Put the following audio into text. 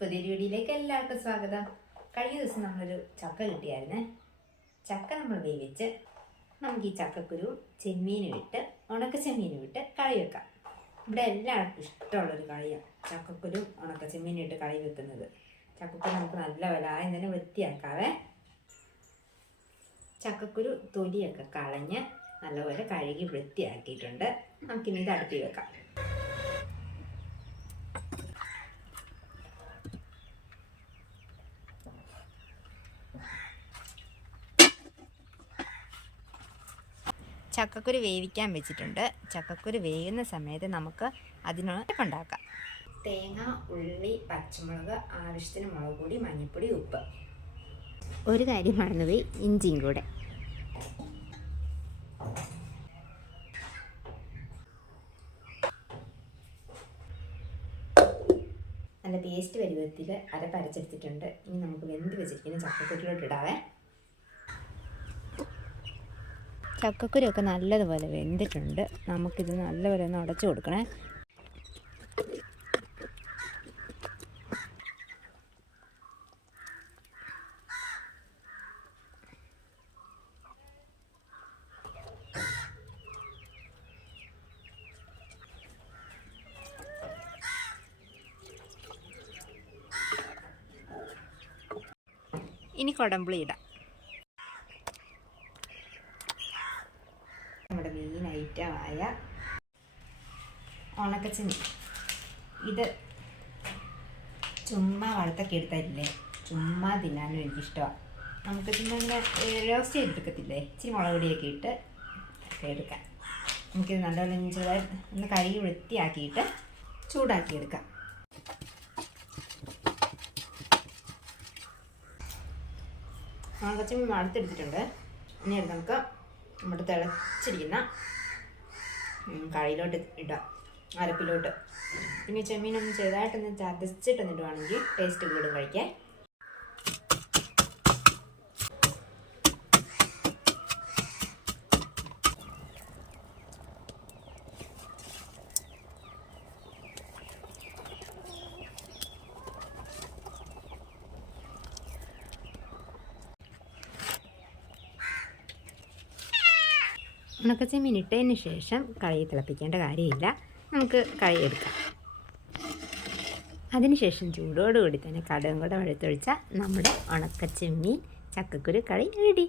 പുതിയൊരു വീഡിയോയിലേക്ക് എല്ലാവർക്കും സ്വാഗതം. കഴിഞ്ഞ ദിവസം നമ്മളൊരു ചക്ക കിട്ടിയായിരുന്നേ. ചക്ക നമ്മൾ വേവിച്ച് നമുക്ക് ഈ ചക്കക്കുരു ചെമ്മീനും ഇട്ട് ഉണക്ക ചെമ്മീനും ഇട്ട് കറി വെക്കാം. ഇവിടെ എല്ലാവർക്കും ഇഷ്ടമുള്ളൊരു കറിയാണ് ചക്കക്കുരു ഉണക്ക ചെമ്മീനും ഇട്ട് കറി വെക്കുന്നത്. ചക്കക്കുരു നമുക്ക് നല്ല വില തന്നെ വൃത്തിയാക്കാവേ. ചക്കക്കുരു തൊലിയൊക്കെ കളഞ്ഞ് നല്ലപോലെ കഴുകി വൃത്തിയാക്കിയിട്ടുണ്ട്. നമുക്കിനി ഇത് അടുപ്പിൽ വെക്കാം. ചക്കക്കുരു വേവിക്കാൻ വെച്ചിട്ടുണ്ട്. ചക്കക്കുരു വേകുന്ന സമയത്ത് നമുക്ക് അതിനോട് ഉണ്ടാക്കാം. തേങ്ങ, ഉള്ളി, പച്ചമുളക്, ആവശ്യത്തിന് മുളക് പൊടി, മഞ്ഞൾപ്പൊടി, ഉപ്പ്. ഒരു കാര്യം മറന്നുപോയി, ഇഞ്ചിയും കൂടെ. നല്ല പേസ്റ്റ് പരുവത്തിൽ അരച്ചെടുത്തിട്ടുണ്ട്. ഇനി നമുക്ക് വെന്ത് വെച്ചിരിക്കുന്ന ചക്കക്കുരുലോട്ട് ഇടാവേ. ചക്കക്കുരുവൊക്കെ നല്ലതുപോലെ വെന്തിട്ടുണ്ട്. നമുക്കിത് നല്ലപോലെ ഒന്ന് ഉടച്ചു കൊടുക്കണേ. ഇനി കൊടമ്പുളി ഇടാം. നമ്മുടെ മെയിൻ ഐറ്റമായ ഉണക്കച്ചെമ്മീൻ. ഇത് ചുമ്മാ വറുത്തൊക്കെ എടുത്തരില്ലേ, ചുമ്മാ തിന്നാനും എനിക്കിഷ്ടമാണ്. നമുക്ക് ചുമ്മാ ഇങ്ങനെ റോസ്റ്റ് ചെയ്തെടുക്കത്തില്ലേ, ഇച്ചിരി മുളക് പൊടിയൊക്കെ ഇട്ട് എടുക്കാം. നമുക്കിത് നല്ലപോലെ ഒന്ന് കഴുകി വൃത്തിയാക്കിയിട്ട് ചൂടാക്കിയെടുക്കാം. ഉണക്കച്ചെമ്മീൻ വറുത്തെടുത്തിട്ടുണ്ട്. ഇനി നമുക്ക് നമ്മുടെ തിളച്ചിരിക്കുന്ന കറിയിലോട്ട് ഇടാം, അരപ്പിലോട്ട്. പിന്നെ ചെമ്മീനൊന്ന് ചെറുതായിട്ടൊന്ന് ചതച്ചിട്ടൊന്നിടുവാണെങ്കിൽ ടേസ്റ്റ് കൂടും കഴിക്കാൻ. ഉണക്കച്ചെമ്മീൻ ഇട്ടതിന് ശേഷം കറി തിളപ്പിക്കേണ്ട കാര്യമില്ല. നമുക്ക് കറി എടുക്കാം. അതിനുശേഷം ചൂടോടുകൂടി തന്നെ കടുകും കൂടെ വഴുത്തൊഴിച്ചാൽ നമ്മുടെ ഉണക്കച്ചെമ്മീൻ ചക്കക്കുരു കറി റെഡി.